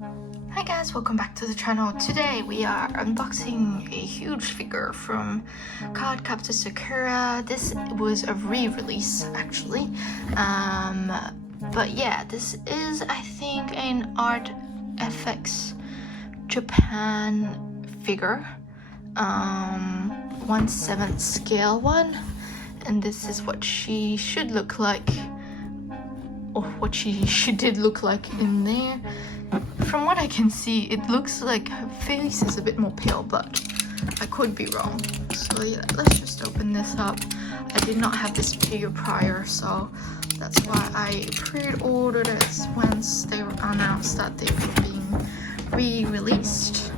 Hi guys, welcome back to the channel. Today we are unboxing a huge figure from Card Captor Sakura. This was a re-release actually, but yeah, this is I think an ARTFX Japan figure, 1/7 scale one, and this is what she should look like, or what she did look like in there. From what I can see, it looks like her face is a bit more pale, but I could be wrong. So yeah, let's just open this up. I did not have this figure prior, so that's why I pre-ordered it once they announced that they were being re-released.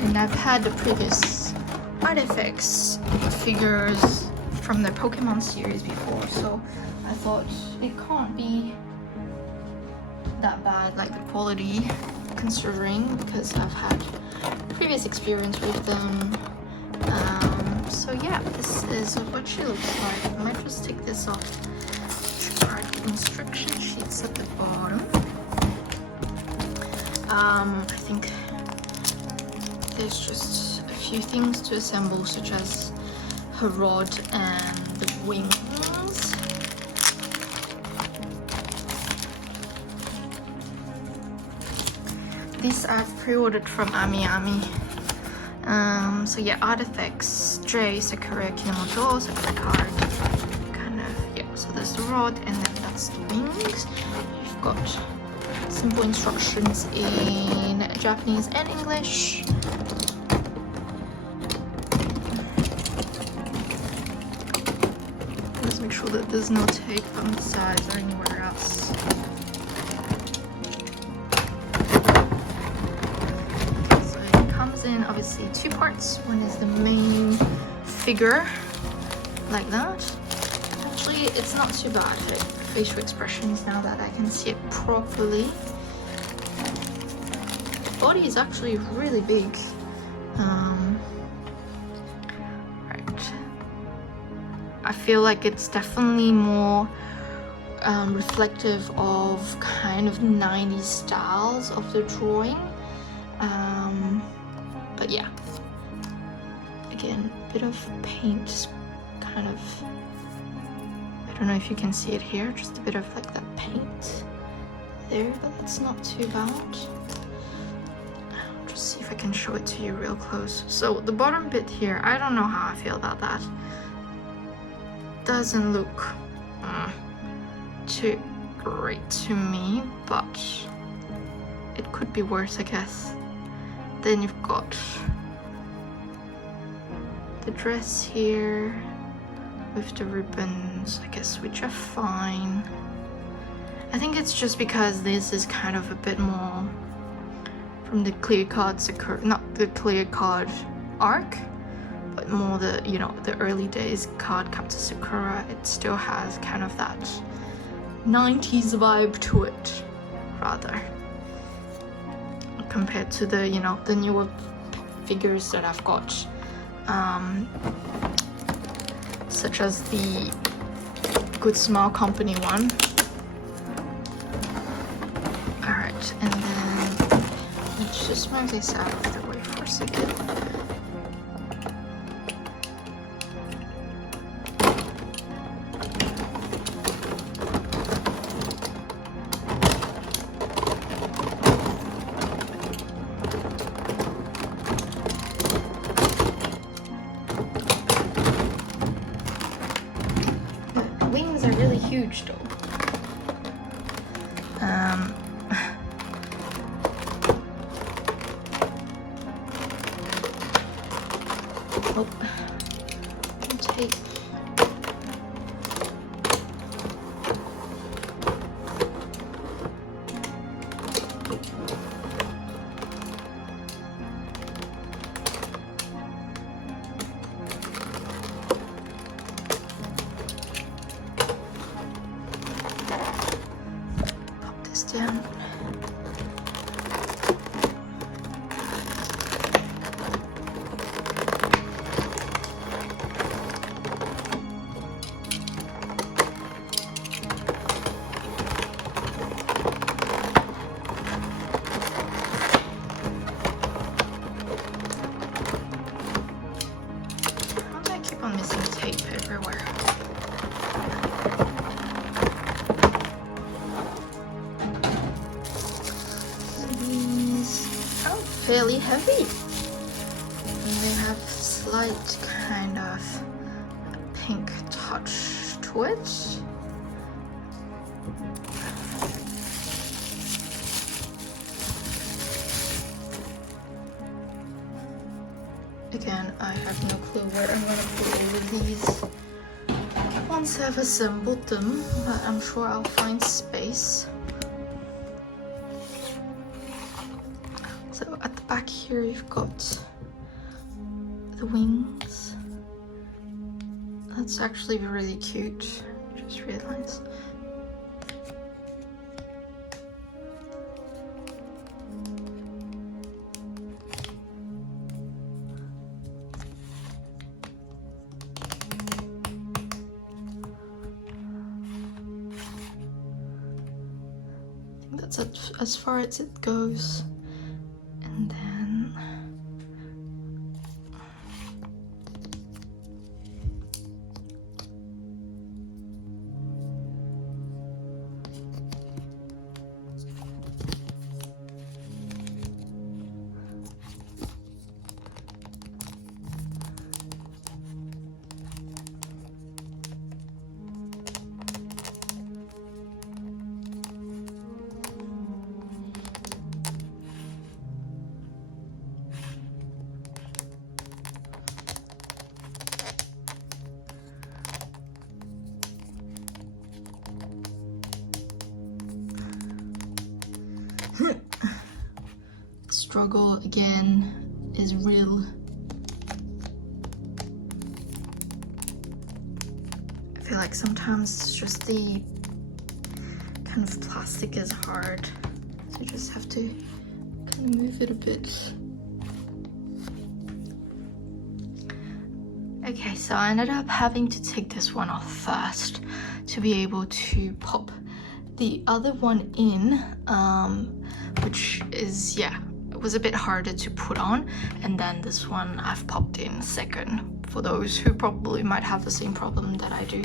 And I've had the previous ARTFX figures from the Pokemon series before, so I thought it can't be that bad, like the quality, considering, because I've had previous experience with them. So yeah, this is what she looks like. I might just take this off. Instruction sheets at the bottom. I think there's just a few things to assemble, such as her rod and the wings. These I've pre-ordered from Amiami. So yeah, ARTFX J, Sakura Kinomoto, Sakura card, kind of, yeah. So there's the rod, and then that's the wings. You've got simple instructions in Japanese and English. Let's make sure that there's no tape on the sides or anywhere else. In obviously two parts. One is the main figure, like that. Actually, it's not too bad, the facial expressions, now that I can see it properly. The body is actually really big. Right. I feel like it's definitely more reflective of kind of 90s styles of the drawing. But yeah, again, a bit of paint, kind of, I don't know if you can see it here, just a bit of like that paint there, but that's not too bad. I'll just see if I can show it to you real close. So the bottom bit here, I don't know how I feel about that. Doesn't look too great to me, but it could be worse, I guess. Then you've got the dress here with the ribbons, I guess, which are fine. I think it's just because this is kind of a bit more from the clear card Sakura, not the clear card arc, but more the, you know, the early days Card Captor Sakura. It still has kind of that 90s vibe to it, rather, compared to the, you know, the newer figures that I've got, such as the Good Smile Company one. Alright, and then let's just move this out of the way for a second. Really huge though. Oh, tape. Down. fairly heavy. And they have slight kind of pink touch to it. Again, I have no clue where I'm gonna put all of these once I've assembled them, but I'm sure I'll find space. So at the back here you've got the wings. That's actually really cute, just realized. That's as far as it goes. And then struggle again is real. I feel like sometimes it's just the kind of plastic is hard, so you just have to kind of move it a bit. Okay, so I ended up having to take this one off first to be able to pop the other one in, which is, yeah, it was a bit harder to put on, and then this one I've popped in second for those who probably might have the same problem that I do.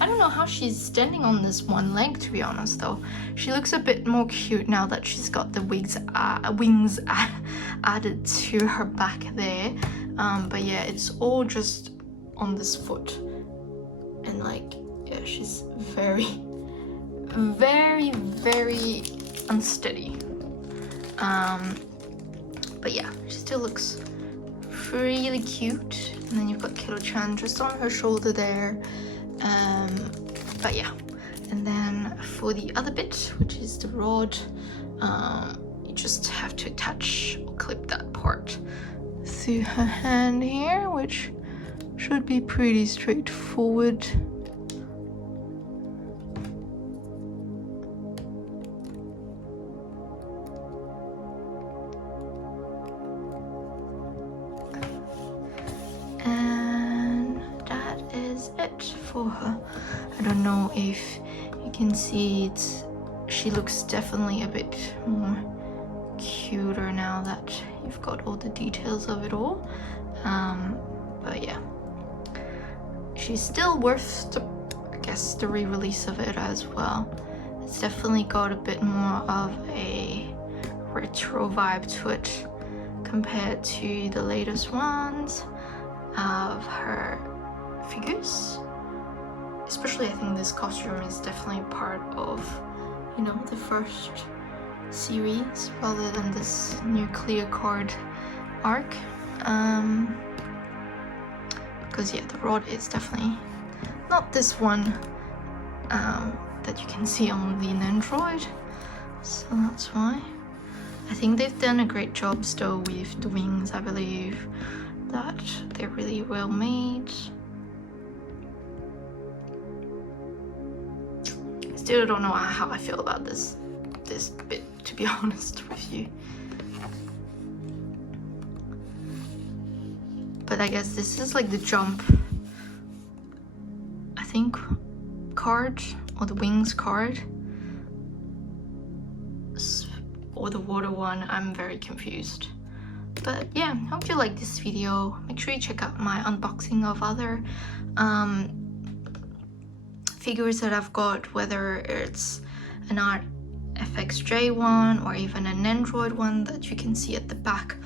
I don't know how she's standing on this one leg, to be honest, though. She looks a bit more cute now that she's got the wings added to her back there, but yeah, it's all just on this foot, and like, yeah, she's very unsteady. But yeah, she still looks really cute. And then you've got Kilo-chan just on her shoulder there. But yeah, and then for the other bit, which is the rod, you just have to attach or clip that part through her hand here, which should be pretty straightforward. For her. I don't know if you can see it, she looks definitely a bit more cuter now that you've got all the details of it all, but yeah, she's still worth the, I guess, the re-release of it as well. It's definitely got a bit more of a retro vibe to it compared to the latest ones of her figures. Especially, I think this costume is definitely part of, you know, the first series rather than this new clear card arc. Because yeah, the rod is definitely not this one that you can see on the Android, so that's why. I think they've done a great job still with the wings. I believe that they're really well made. Still don't know how I feel about this bit, to be honest with you. But I guess this is like the jump, I think, card, or the wings card, or the water one. I'm very confused. But yeah, hope you like this video. Make sure you check out my unboxing of other figures that I've got, whether it's an FX J one, or even an Android one that you can see at the back.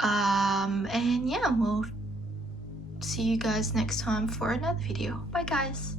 And yeah, we'll see you guys next time for another video. Bye guys.